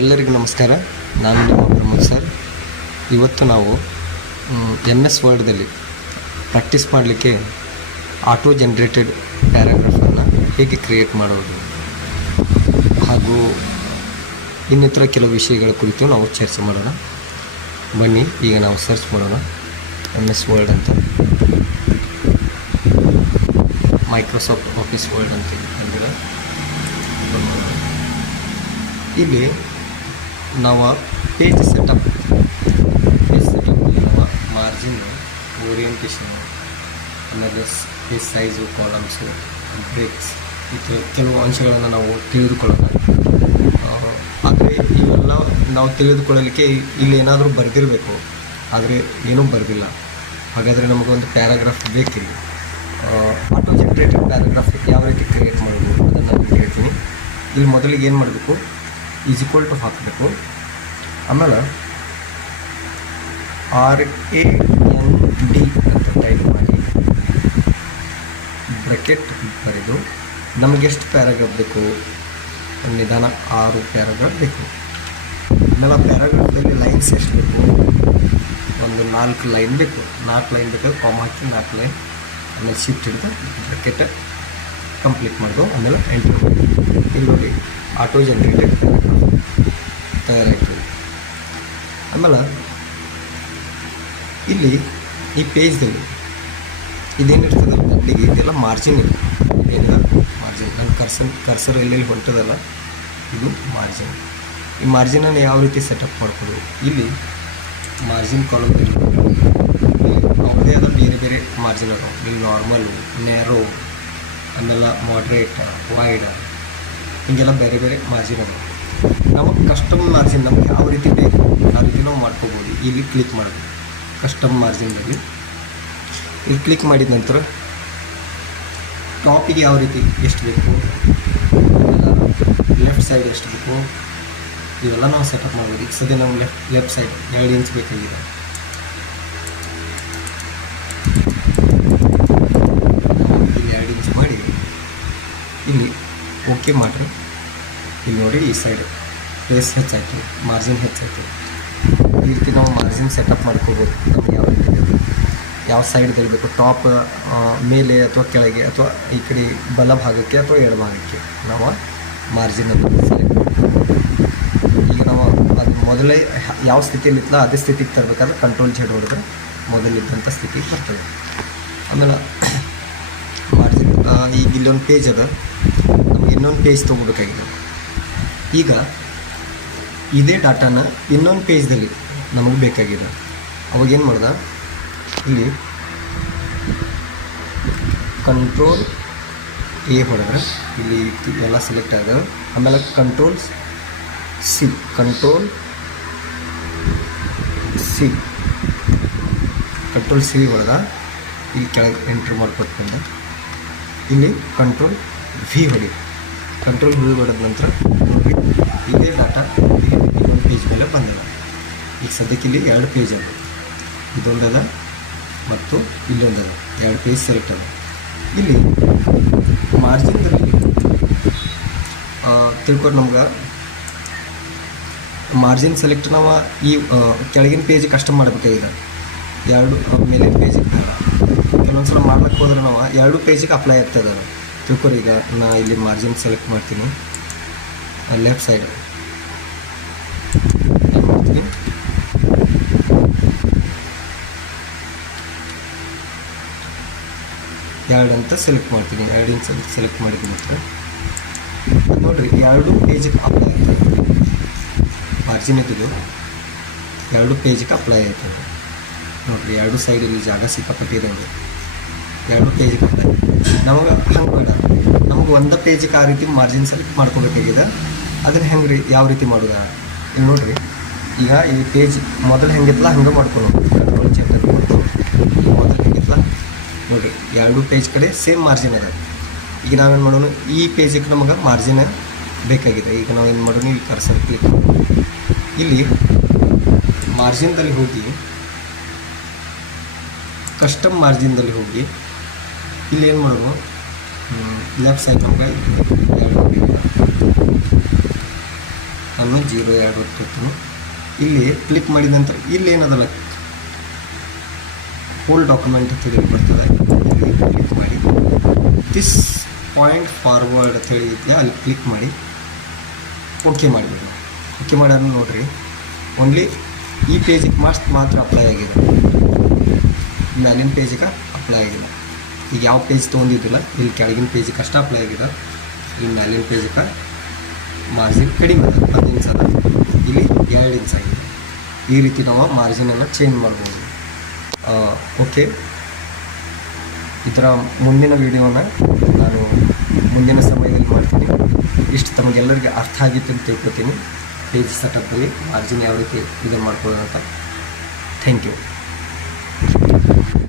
ಎಲ್ಲರಿಗೂ ನಮಸ್ಕಾರ. ನಾನು ನಿಮ್ಮ ಪ್ರಮೋದ್ ಸರ್. ಇವತ್ತು ನಾವು MS ವರ್ಡ್ದಲ್ಲಿ ಪ್ರಾಕ್ಟೀಸ್ ಮಾಡಲಿಕ್ಕೆ ಆಟೋ ಜನ್ರೇಟೆಡ್ ಪ್ಯಾರಾಗ್ರಾಫನ್ನು ಹೇಗೆ ಕ್ರಿಯೇಟ್ ಮಾಡೋದು ಹಾಗೂ ಇನ್ನಿತರ ಕೆಲವು ವಿಷಯಗಳ ಕುರಿತು ನಾವು ಚರ್ಚೆ ಮಾಡೋಣ. ಬನ್ನಿ, ಈಗ ನಾವು ಸರ್ಚ್ ಮಾಡೋಣ MS ವರ್ಡ್ ಅಂತ. ಮೈಕ್ರೋಸಾಫ್ಟ್ ಆಫೀಸ್ ವರ್ಡ್ ಅಂತ ಅಂದರೆ ಇಲ್ಲಿ ನಾವು ಪೇಜ್ ಸೆಟಪ್ ನಾವು ಮಾರ್ಜಿನ್, ಓರಿಯೆಂಟೇಷನ್, ಆಮೇಲೆ ಪೇಜ್ ಸೈಜು, ಕಾಲಮ್ಸು, ಬ್ರೇಕ್ಸ್ ಇದು ಕೆಲವು ಅಂಶಗಳನ್ನು ನಾವು ತಿಳಿದುಕೊಳ್ಳೋಣ. ಆದರೆ ಇವೆಲ್ಲ ನಾವು ತಿಳಿದುಕೊಳ್ಳಲಿಕ್ಕೆ ಇಲ್ಲಿ ಏನಾದರೂ ಬರೆದಿರಬೇಕು, ಆದರೆ ಏನೂ ಬರೆದಿಲ್ಲ. ಹಾಗಾದರೆ ನಮಗೊಂದು ಪ್ಯಾರಾಗ್ರಾಫ್ ಬೇಕಿಲ್ಲ. ಆಟೋ ಜನ್ರೇಟೆಡ್ ಪ್ಯಾರಾಗ್ರಾಫ್ ಯಾವ ರೀತಿ ಕ್ರಿಯೇಟ್ ಮಾಡೋದು ಅದನ್ನು ನಾನು ಹೇಳ್ತೀನಿ. ಇಲ್ಲಿ ಮೊದಲಿಗೆ ಏನು ಮಾಡಬೇಕು, = ಹಾಕಬೇಕು. ಆಮೇಲೆ RAND ಅಂತ ಟೈಪ್ ಮಾಡಿ ಬ್ರ್ಯಾಕೆಟ್ ಬರೆದು ನಮಗೆ ಎಷ್ಟು ಪ್ಯಾರಾಗ್ರಾಫ್ ಬೇಕು, ನಿಧಾನ 6 ಪ್ಯಾರಾಗ್ರಾಫ್ ಬೇಕು. ಆಮೇಲೆ ಆ ಪ್ಯಾರಾಗ್ರಾಫ್ದಲ್ಲಿ ಲೈನ್ಸ್ ಎಷ್ಟು ಬೇಕು, ಒಂದು 4 ಲೈನ್ ಬೇಕು. 4 ಲೈನ್ ಬೇಕಾದ್ರೆ ಕಾಮ್ ಹಾಕಿ 4 ಲೈನ್, ಆಮೇಲೆ ಶಿಫ್ಟ್ ಹಿಡಿದು ಬ್ರ್ಯಾಕೆಟ್ ಕಂಪ್ಲೀಟ್ ಮಾಡೋದು. ಆಮೇಲೆ ಎಂಟರ್ ಮಾಡಿ. ಇಲ್ಲಿ ನೋಡಿ, ಆಟೋ ಜನ್ರೇಟೆಡ್ ತಯಾರಾಗ್ತದೆ. ಆಮೇಲೆ ಇಲ್ಲಿ ಈ ಪೇಜ್ದಲ್ಲಿ ಇದೇನಿರ್ತದಲ್ಲ ದಂಡಿಗೆ, ಇದೆಲ್ಲ ಮಾರ್ಜಿನ್ ಇದೆ. ಇದೇನಿಲ್ಲ ಮಾರ್ಜಿನ್, ನನ್ನ ಕರ್ಸರ್ ಎಲ್ಲೆಲ್ಲಿ ಹೊಂಟದಲ್ಲ ಇದು ಮಾರ್ಜಿನ್. ಈ ಮಾರ್ಜಿನನ್ನು ಯಾವ ರೀತಿ ಸೆಟಪ್ ಮಾಡ್ಕೋದು, ಇಲ್ಲಿ ಮಾರ್ಜಿನ್ ಕಾಲಮ್ ತಿಳ್ಕೊಂಡು ಅವ್ರದ್ದೇ ಆದ ಬೇರೆ ಬೇರೆ ಮಾರ್ಜಿನ್ ಅದಾವೆ. ಇಲ್ಲಿ ನಾರ್ಮಲ್, ನ್ಯಾರೋ, ಆಮೇಲೆ ಮಾಡ್ರೇಟ್, ವೈಡ್, ಹೀಗೆಲ್ಲ ಬೇರೆ ಬೇರೆ ಮಾರ್ಜಿನ್ ಅದಾವೆ. ನಮಗೆ ಕಸ್ಟಮ್ ಮಾರ್ಜಿನ್ ನಮ್ಗೆ ಯಾವ ರೀತಿ ಬೇಕು ಆ ರೀತಿ ನಾವು ಮಾಡ್ಕೋಬೋದು. ಇಲ್ಲಿ ಕ್ಲಿಕ್ ಮಾಡಬೇಕು ಕಸ್ಟಮ್ ಮಾರ್ಜಿನ್ನಲ್ಲಿ. ಇಲ್ಲಿ ಕ್ಲಿಕ್ ಮಾಡಿದ ನಂತರ ಟಾಪಿಗೆ ಯಾವ ರೀತಿ ಎಷ್ಟು ಬೇಕು, ಲೆಫ್ಟ್ ಸೈಡ್ ಎಷ್ಟು ಬೇಕು, ಇವೆಲ್ಲ ನಾವು ಸೆಟಪ್ ಮಾಡ್ಬೋದು. ಈಗ ಸದ್ಯ ನಮ್ಗೆ ಲೆಫ್ಟ್ ಸೈಡ್ 2 ಇಂಚ್ ಬೇಕಾಗಿದೆ. ಇಲ್ಲಿ 2 ಇಂಚ್ ಮಾಡಿ ಇಲ್ಲಿ ಓಕೆ ಮಾಡಿರಿ. ಇಲ್ಲಿ ನೋಡಿ, ಈ ಸೈಡ್ ಪ್ಲೇಸ್ ಹೆಚ್ಚಾಯ್ತು, ಮಾರ್ಜಿನ್ ಹೆಚ್ಚಾಯ್ತು. ಈ ರೀತಿ ನಾವು ಮಾರ್ಜಿನ್ ಸೆಟಪ್ ಮಾಡ್ಕೋಬೋದು. ನಮ್ಗೆ ಯಾವ ರೀತಿ ಬೇಕು, ಯಾವ ಸೈಡ್ದಲ್ಲಿ ಬೇಕು, ಟಾಪ್ ಮೇಲೆ ಅಥವಾ ಕೆಳಗೆ ಅಥವಾ ಈ ಕಡೆ ಬಲ ಭಾಗಕ್ಕೆ ಅಥವಾ ಎಡ ಭಾಗಕ್ಕೆ ನಾವು ಮಾರ್ಜಿನನ್ನು ಸೆಲೆಕ್ಟ್ ಮಾಡ್ತೀವಿ. ಈಗ ನಾವು ಅದು ಮೊದಲೇ ಯಾವ ಸ್ಥಿತಿಯಲ್ಲಿ ಇತ್ತಲ್ಲ ಅದೇ ಸ್ಥಿತಿಗೆ ತರಬೇಕಾದ್ರೆ CTRL Z ಹೊಡೆದ್ರೆ ಮೊದಲಿದ್ದಂಥ ಸ್ಥಿತಿಗೆ ಬರ್ತದೆ. ಆಮೇಲೆ ಮಾರ್ಜಿನ್ ಈಗ ಇಲ್ಲೊಂದು ಪೇಜ್ ಅದ, ನಮ್ಗೆ ಇನ್ನೊಂದು ಪೇಜ್ ತೊಗೋಬೇಕಾಗಿದೆ. ಈಗ ಇದೇ ಡಾಟಾನ ಇನ್ನೊಂದು ಪೇಜ್ದಲ್ಲಿ ನಮಗೆ ಬೇಕಾಗಿದೆ. ಅವಾಗೇನು ಮಾಡ್ದೆ, ಇಲ್ಲಿ CTRL A ಹೊಡೆದ್ರೆ ಇಲ್ಲಿ ಎಲ್ಲ ಸೆಲೆಕ್ಟ್ ಆಗ. ಆಮೇಲೆ CTRL C ಹೊಡೆದ ಇಲ್ಲಿ ಕೆಳಗೆ ಎಂಟ್ರ್ ಮಾಡ್ಕೊಟ್ಕೊಂಡು ಇಲ್ಲಿ CTRL V ಹೊಡಿ. CTRL V ಹೊಡೆದ ನಂತರ ನೋಡಿ, ಇದೇ ಡಾಟಾ ಇನ್ನೊಂದು ಪೇಜ್ ಮೇಲೆ ಬಂದಿಲ್ಲ. ಈಗ ಸದ್ಯಕ್ಕೆ ಇಲ್ಲಿ 2 ಪೇಜ್ ಅದ, ಇದೊಂದದ ಮತ್ತು ಇಲ್ಲೊಂದದ, 2 ಪೇಜ್ ಸೆಲೆಕ್ಟ್ ಅದ. ಇಲ್ಲಿ ಮಾರ್ಜಿನ್ದಲ್ಲಿ ತಿಳ್ಕೊಂಡು ನಮ್ಗೆ ಮಾರ್ಜಿನ್ ಸೆಲೆಕ್ಟ್ ನಾವು ಈ ಕೆಳಗಿನ ಪೇಜ್ ಕಸ್ಟಮ್ ಮಾಡಬೇಕಾಗಿದೆ. 2 ಮೇಲಿನ ಪೇಜಿಗೆ ಬೇಡ. ಕೆಲವೊಂದು ಸಲ ಮಾಡ್ಲಿಕ್ಕೆ ಹೋದ್ರೆ ನಾವು 2 ಪೇಜಿಗೆ ಅಪ್ಲೈ ಆಗ್ತದೆ. ತಿಳ್ಕೊರಿ, ಈಗ ನಾ ಇಲ್ಲಿ ಮಾರ್ಜಿನ್ ಸೆಲೆಕ್ಟ್ ಮಾಡ್ತೀನಿ, ಲೆಫ್ಟ್ ಸೈಡ್ ಮಾಡ್ತೀನಿ. ಎರಡು ಅಂತ ಸೆಲೆಕ್ಟ್ ಮಾಡ್ತೀನಿ. 2 ಇಂಚ್ ಸೆಲೆಕ್ಟ್ ಮಾಡಿದ ನಂತರ ನೋಡಿರಿ 2 ಪೇಜಿಗೆ ಅಪ್ಲೈ ಆಗ್ತದೆ. ಮಾರ್ಜಿನ್ ಇದ್ದು 2 ಪೇಜಿಗೆ ಅಪ್ಲೈ ಆಗ್ತದೆ. ನೋಡಿರಿ 2 ಸೈಡಲ್ಲಿ ಜಾಗ ಸಿಕ್ಕಾಪಟ್ಟಿದೆ. 2 ಪೇಜಿಗೆ ಅಪ್ಲೈ. ನಮಗೆ ಹಂಗೆ ಬೇಡ, ನಮಗೆ ಒಂದು ಪೇಜಿಗೆ ಆ ರೀತಿ ಮಾರ್ಜಿನ್ ಸೆಲೆಕ್ಟ್ ಮಾಡ್ಕೋಬೇಕಾಗಿದೆ. ಅದನ್ನು ಹೆಂಗೆ ರೀ ಯಾವ ರೀತಿ ಮಾಡೋದ, ಇಲ್ಲಿ ನೋಡಿರಿ. ಈಗ ಈ ಪೇಜ್ ಮೊದಲು ಹೆಂಗಿತ್ತಲ್ಲ ಹಂಗೆ ಮಾಡ್ಕೊಳ್ಳೋದು. CTRL Z ಕೊಟ್ಟು ಮೊದಲು ಹೆಂಗಿತ್ತಲ್ಲ ನೋಡಿರಿ, 2 ಪೇಜ್ ಕಡೆ ಸೇಮ್ ಮಾರ್ಜಿನ್ ಅದ. ಈಗ ನಾವೇನು ಮಾಡೋಣ, ಈ ಪೇಜಿಗೆ ನಮಗೆ ಮಾರ್ಜಿನ್ ಬೇಕಾಗಿದೆ. ಈಗ ನಾವೇನು ಮಾಡೋಣ, ಇಲ್ಲಿ ಕರ್ಸರ್ ಕ್ಲಿಕ್ ಮಾಡೋಣ. ಇಲ್ಲಿ ಮಾರ್ಜಿನ್ದಲ್ಲಿ ಹೋಗಿ ಕಸ್ಟಮ್ ಮಾರ್ಜಿನ್ದಲ್ಲಿ ಹೋಗಿ ಇಲ್ಲಿ ಏನು ಮಾಡೋದು, ಲೆಫ್ಟ್ ಸೈಡ್ ನಮ್ಗೆ 2 ಬಟನ್ನು 0 ಒತ್ತಿರ್ತೀನಿ. ಇಲ್ಲಿ ಕ್ಲಿಕ್ ಮಾಡಿದ ನಂತರ ಇಲ್ಲಿ ಏನದಲ್ಲ ಹೋಲ್ ಡಾಕ್ಯುಮೆಂಟ್ ಅಂತೇಳಿ ಬರ್ತದೆ. ಇಲ್ಲಿ ಕ್ಲಿಕ್ ಮಾಡಿ ದಿಸ್ ಪಾಯಿಂಟ್ ಫಾರ್ವರ್ಡ್ ಅಂತೇಳಿ ಇದೆಯಾ, ಅಲ್ಲಿ ಕ್ಲಿಕ್ ಮಾಡಿ ಓಕೆ ಮಾಡಿಬಿಡಿ. ಓಕೆ ಮಾಡೋದು ನೋಡಿರಿ, ಓನ್ಲಿ ಈ ಪೇಜಿಗೆ ಮಾತ್ರ ಅಪ್ಲೈ ಆಗಿದೆ, ಮ್ಯಾಲಿನ ಪೇಜಿಗೆ ಅಪ್ಲೈ ಆಗಿಲ್ಲ. ಈಗ ಯಾವ ಪೇಜ್ ತೊಗೊಂಡಿದ್ದಿಲ್ಲ, ಇಲ್ಲಿ ಕೆಳಗಿನ ಪೇಜಿಗೆ ಅಷ್ಟೇ ಅಪ್ಲೈ ಆಗಿದೆ. ಇಲ್ಲಿ ಮ್ಯಾಲಿನ ಪೇಜಿಗೆ ಮಾರ್ಜಿನ್ ಕಡಿಮೆ ಅದ, 10 ಇಂಚ್ ಅದ, ಇಲ್ಲಿ 2 ಇಂಚ್ ಆಗಿದೆ. ಈ ರೀತಿ ನಾವು ಮಾರ್ಜಿನನ್ನು ಚೇಂಜ್ ಮಾಡ್ಬೋದು. ಓಕೆ, ಇದರ ಮುಂದಿನ ವಿಡಿಯೋನ ನಾನು ಮುಂದಿನ ಸಮಯದಲ್ಲಿ ಮಾಡ್ತೀನಿ. ಇಷ್ಟು ತಮಗೆಲ್ಲರಿಗೆ ಅರ್ಥ ಆಗಿತ್ತು ಅಂತ ತಿಳ್ಕೊತೀನಿ. ಪೇಜ್ ಸೆಟಪ್ಪಲ್ಲಿ ಮಾರ್ಜಿನ್ ಯಾವ ರೀತಿ ಇದನ್ನು ಮಾಡ್ಕೊಳ್ಳೋಣ ಅಂತ. Thank you.